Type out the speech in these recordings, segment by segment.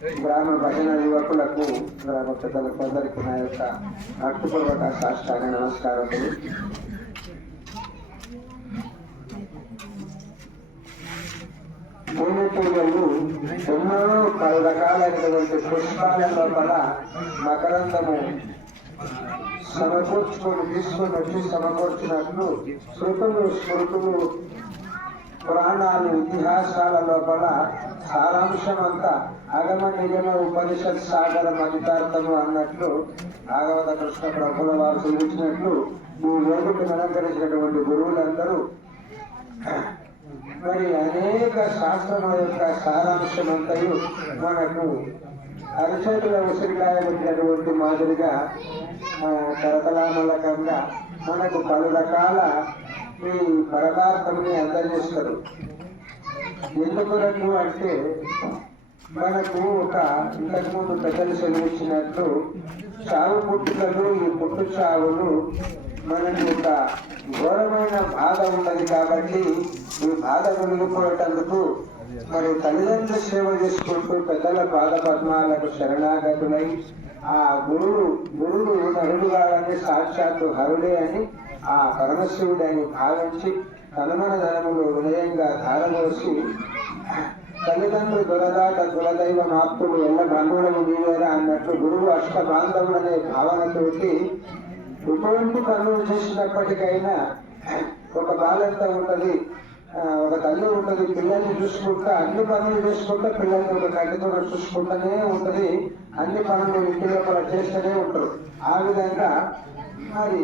గ్రామ భజన యువకులకు గ్రామ పెద్దలకు అందరికీ నా యొక్క భక్తిపూర్వక సాష్టాంగ నమస్కారములు. భూమి పూజలు ఎన్నో పలు రకాలైనటువంటి పుష్పాల లోపల మకరందము తీసుకొని వచ్చి సమకూర్చినట్లు శృతులు స్మృతులు పురాణాలు ఇతిహాసాల లోపల సారాంశం అంతా అగమ నిగమ ఉపనిషత్ సాగర మదితార్థము అన్నట్లు భాగవత కృష్ణ ప్రభుల వారు సూచించినట్లు ఈ వేదికను అలంకరించినటువంటి గురువులందరూ మరి అనేక శాస్త్రముల యొక్క సారాంశం అంతయు మనకు అరిచేతుల ఉసిరికాయ పెట్టినటువంటి మాదిరిగా కరతలామలకంగా మనకు పలు రకాల ఈ పరమార్థముని అందజేస్తారు. ఎందుకు అంటే మనకు ఒక ఇంతకుముందు పెద్దలు సెలవిచ్చినట్లు చావు పుట్టుకలు ఈ పుట్టు చావులు మనకు ఒక ఘోరమైన బాధ ఉన్నది కాబట్టి ఈ బాధ వెలిగిపోయేటందుకు మరి తల్లిదండ్రుల సేవ చేసుకుంటూ పెద్దల పాద పద్మాలకు శరణాగతులై ఆ గురుడు నరుడు కాదని సాక్షాత్తు హరుడే అని ఆ పరమశివుడు అని భావించి తనమన ధనములు వినయంగా ధారపోసి తల్లిదండ్రులు దొరదాట కులదైవ మాప్తులు ఎల్ల బంధువులను నీవేరా అన్నట్లు గురువు అష్ట బాంధవుడు అనే భావనతోటి ఎటువంటి పనులు చేసినప్పటికైనా ఒక బాధ్యత ఉంటది, ఒక తల్లి ఉంటది, పిల్లల్ని చూసుకుంటా అన్ని పనులు చేసుకుంటా పిల్లల్ని ఒక కంటితో చూసుకుంటూనే ఉంటది, అన్ని పనులు ఇంటి లోపల చేస్తూనే ఉంటారు. ఆ విధంగా మరి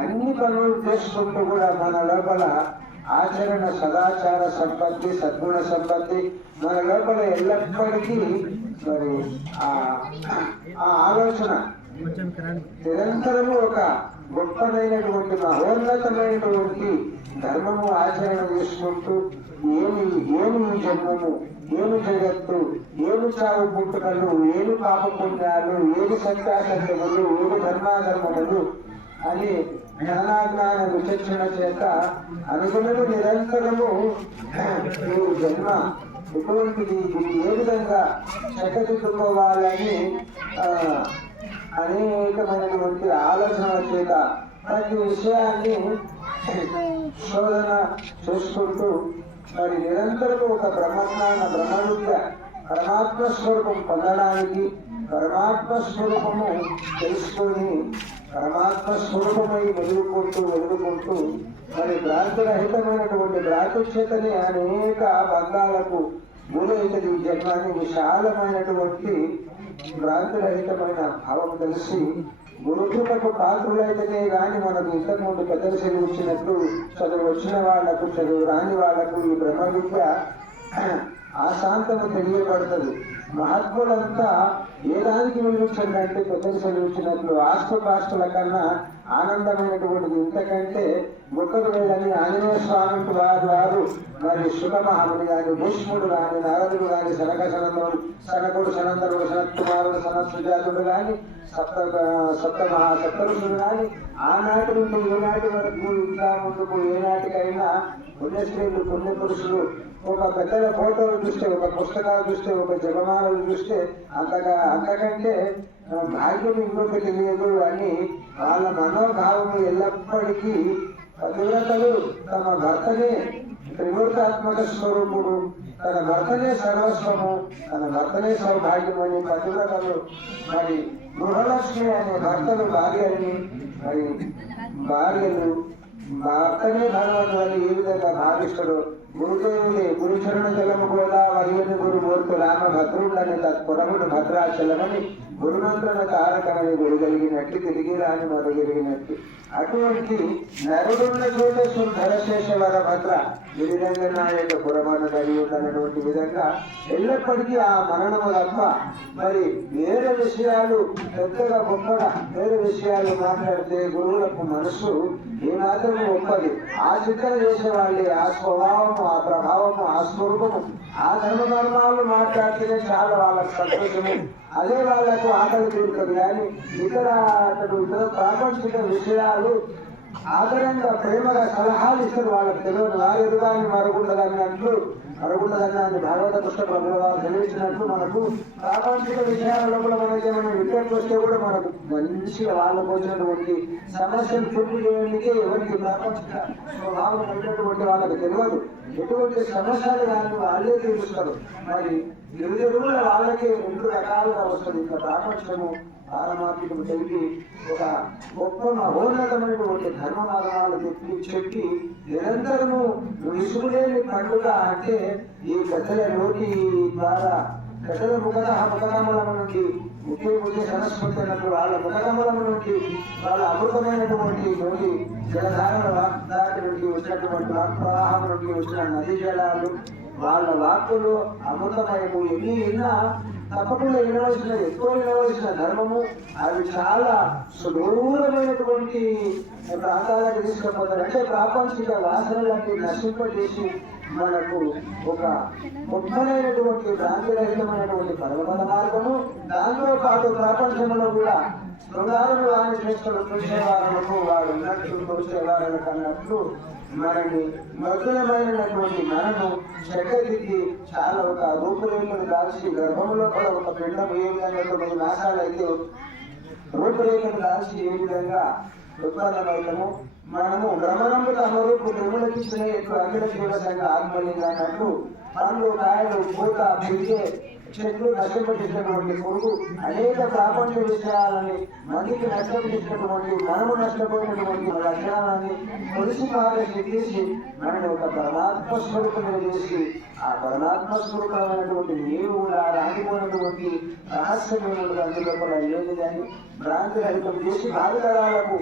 అన్ని పనులు చేసుకుంటూ కూడా మన లోపల ఆచరణ సదాచార సంపత్తి సద్గుణ సంపత్తి మన లోపల ఎల్లప్పటికీ మరి ఆ ఆలోచన నిరంతరము ఒక గొప్పదైనటువంటి మహోన్నతమైనటువంటి ధర్మము ఆచరణ చేసుకుంటూ ఏమి ఈ జన్మము, ఏమి జగత్తు, ఏమి చావు పుట్టుకలు, ఏమి పాప పుణ్యాలు, ఏమి సత్యాసత్యములు, ఏమి ధర్మాధర్మములు అని జ్ఞానాజ్ఞాన విచక్షణ చేత అనుగుణము నిరంతరము జన్మ ఎటువంటిది, ఇది ఏ విధంగా చక్కదిద్దుకోవాలని అనేకమైనటువంటి ఆలోచన చేత ప్రతి విషయాన్ని శోధన చేసుకుంటూ మరి నిరంతరము ఒక బ్రహ్మవిద్య పరమాత్మ స్వరూపం పొందడానికి పరమాత్మ స్వరూపము తెలుసుకొని పరమాత్మ స్వరూపమై వెలుగుకుంటూ మరి భ్రాంతిరహితమైనటువంటి భ్రాంతి చేతనే అనేక బంధాలకు గురైనది జన్మాన్ని విశాలమైనటువంటి భ్రాంతిరహితమైన భావం తెలిసి గురుకృపకు పాత్రులైతేనే గాని మనకు ఇంతకు ముందు పెద్దలు సెలవిచ్చినట్లు చదువు వచ్చిన వాళ్లకు చదువు రాని వాళ్లకు ఈ బ్రహ్మ విద్య ఆశాంతము తెలియబడుతుంది. మహాత్ములంతా ఏ దానికి వెలిగించండి అంటే పెద్దలు సెలవిచ్చినట్లు ఆస్తుపాస్తుల కన్నా ఆనందమైనటువంటిది ఇంతకంటే గొప్పది లేదని ఆంజనేయ స్వామి వారు మరి సుఖమహాముని గాని భీష్ముడు గాని నారదుడు గాని సనకుడు సనందరుడు సనత్కుమారుడు సనత్సుజాతుడు గాని సప్తఋషులు గాని ఆనాటి నుండి ఏనాటి వరకు ఇంకా ముందుకు ఏనాటికైనా పుణ్యశ్రీలు పుణ్య పురుషులు ఒక పెద్దల ఫోటోలు చూస్తే, ఒక పుస్తకాలు చూస్తే, ఒక జపమాలను చూస్తే అంతకంటే భాగ్యం ఇంకొకటి లేదు అని వాళ్ళ మనోభావము ఎల్లప్పటికీ పతివ్రతలు తమ భర్తనే త్రిమూర్తాత్మక స్వరూపుడు, తన భర్తనే సర్వస్వము, తన భర్తనే సౌభాగ్యమని పతివ్రతలు మరి గృహలక్ష్మి అనే భర్తలు భార్యని మరి భార్యలు భర్తనే భగవంతుని ఏ విధంగా భావిస్తాడు. గురుదేవుడే గురుచరణ జలము కూడా వరియని గురు మూర్తి రామ భద్రుడని తత్పురముడు భద్రాచలమని గురుమంత్రణ తారకమని గురుగలిగినట్టు తిరిగి రాని మొదగలిగినట్టు అటువంటి నరుడున్న చోట సుందరశేషవర భద్ర గిరిరంగనాయక పురమను కలిగి ఉన్నటువంటి విధంగా ఎల్లప్పటికీ ఆ మరణము తప్ప మరి వేరే విషయాలు పెద్దగా గొప్పగా వేరే విషయాలు మాట్లాడితే గురువులకు మనసు ఏమాత్రం గొప్పది. ఆ చిత్రం చేసేవాళ్ళే ఆ స్వభావము, ఆ ప్రభావము, ఆ స్వరూపము, ఆ ధర్మధర్మాలు మాట్లాడితేనే చాలా వాళ్ళకు సంతోషము, అదే వాళ్ళకు ఆకలి తీరుతుంది. కానీ ఇతర ప్రాపంచిక విషయాలు ఆదరంగా ప్రేమగా సలహాలు ఇస్తారు. వాళ్ళకి తెలియదు వారెదుగాని మరుగుండదు అన్నట్లు అడుగున్నదన్నాన్ని భాగవత పుస్తకంలో తెలియచినట్టు మనకు ప్రాపంచిక విషయాలలో కూడా మనకి ఏమైనా వికెట్ వస్తే కూడా మనకు మంచిగా వాళ్ళకు వచ్చినటువంటి సమస్యలు పూర్తి చేయడానికి ఎవరికి ప్రాపంచిక స్వభావం ఉన్నటువంటి వాళ్ళకి తెలియదు. ఎటువంటి సమస్యలు కానీ వాళ్ళే తీరుస్తారు. మరి గిరిజనుల వాళ్ళకి 2 రకాలుగా వస్తుంది. ఇంకా ప్రాపంచము పారమాత్మికము తెలిపి ఒక గొప్ప మహోన్నతమైనటువంటి ధర్మ మార్గాలు చెప్పి నిరంతరము విసుగులేని పండుగ అంటే ఈ గద్దల నోటి ద్వారా గద్దల ముఖకమలం నుండి ముఖ్య సరస్వతి అన్నట్టు వాళ్ళ ముఖకమలం నుండి వాళ్ళ అమృతమైనటువంటి నోటి జలధారణ వాక్దాటి నుండి వచ్చినటువంటి వాక్ ప్రవాహం నుండి వచ్చిన నదీ జలాలు వాళ్ళ వాక్కులు అమృతమయము ఎన్ని విన్నా తప్పకుండా వినవలసిన ఎక్కువ వినవలసిన ధర్మము అవి చాలా సుదూరమైనటువంటి ప్రాంతాలకు తీసుకుపోతారు. అంటే ప్రాపంచిక వాసనలన్నీ నశింపజేసి మనకు ఒక గొప్పనైనటువంటి భ్రాంతిరహితమైనటువంటి పరమపద మార్గము. దాంతో పాటు ప్రపంచంలో కూడా శృంగారులు వారిని చూసేవారులకు వాడు ఉన్నట్టు చూసేవారులకు అన్నట్లు మనని మధురమైనటువంటి మనను చెక్కదిద్ది చాలా ఒక రూపురేఖలు దాల్చి గర్భంలో కూడా ఒక పిండం ఏ విధంగా 9 మాసాలు అయితే రూపురేఖలు దాల్చి ఏ విధంగా ఉత్పన్నమైతము మనము భ్రమణము తమరూపు నిర్మూలకించిన ఎక్కువ అఖిల జీవసంగా ఆత్మలింగా అన్నట్టు పండ్లు కాయలు పూత పిలిచే చెట్లు నష్టపెట్టినటువంటి కొడుకు అనేక ప్రాపంచ విషయాలని మందికి నష్టపెట్టినటువంటి మనము నష్టపోయినటువంటి లక్షణాలని కొలిసి పాలకి తీసి మనని ఒక పరమాత్మ స్వరూపంగా చేసి ఆ పరమాత్మ స్వరూపమైనటువంటి నీరు కూడా రానిపోయినటువంటి రహస్యమైనటువంటి అందులో కూడా ఏది కానీ భ్రాంతి రహితం చేసి భావితరాలకు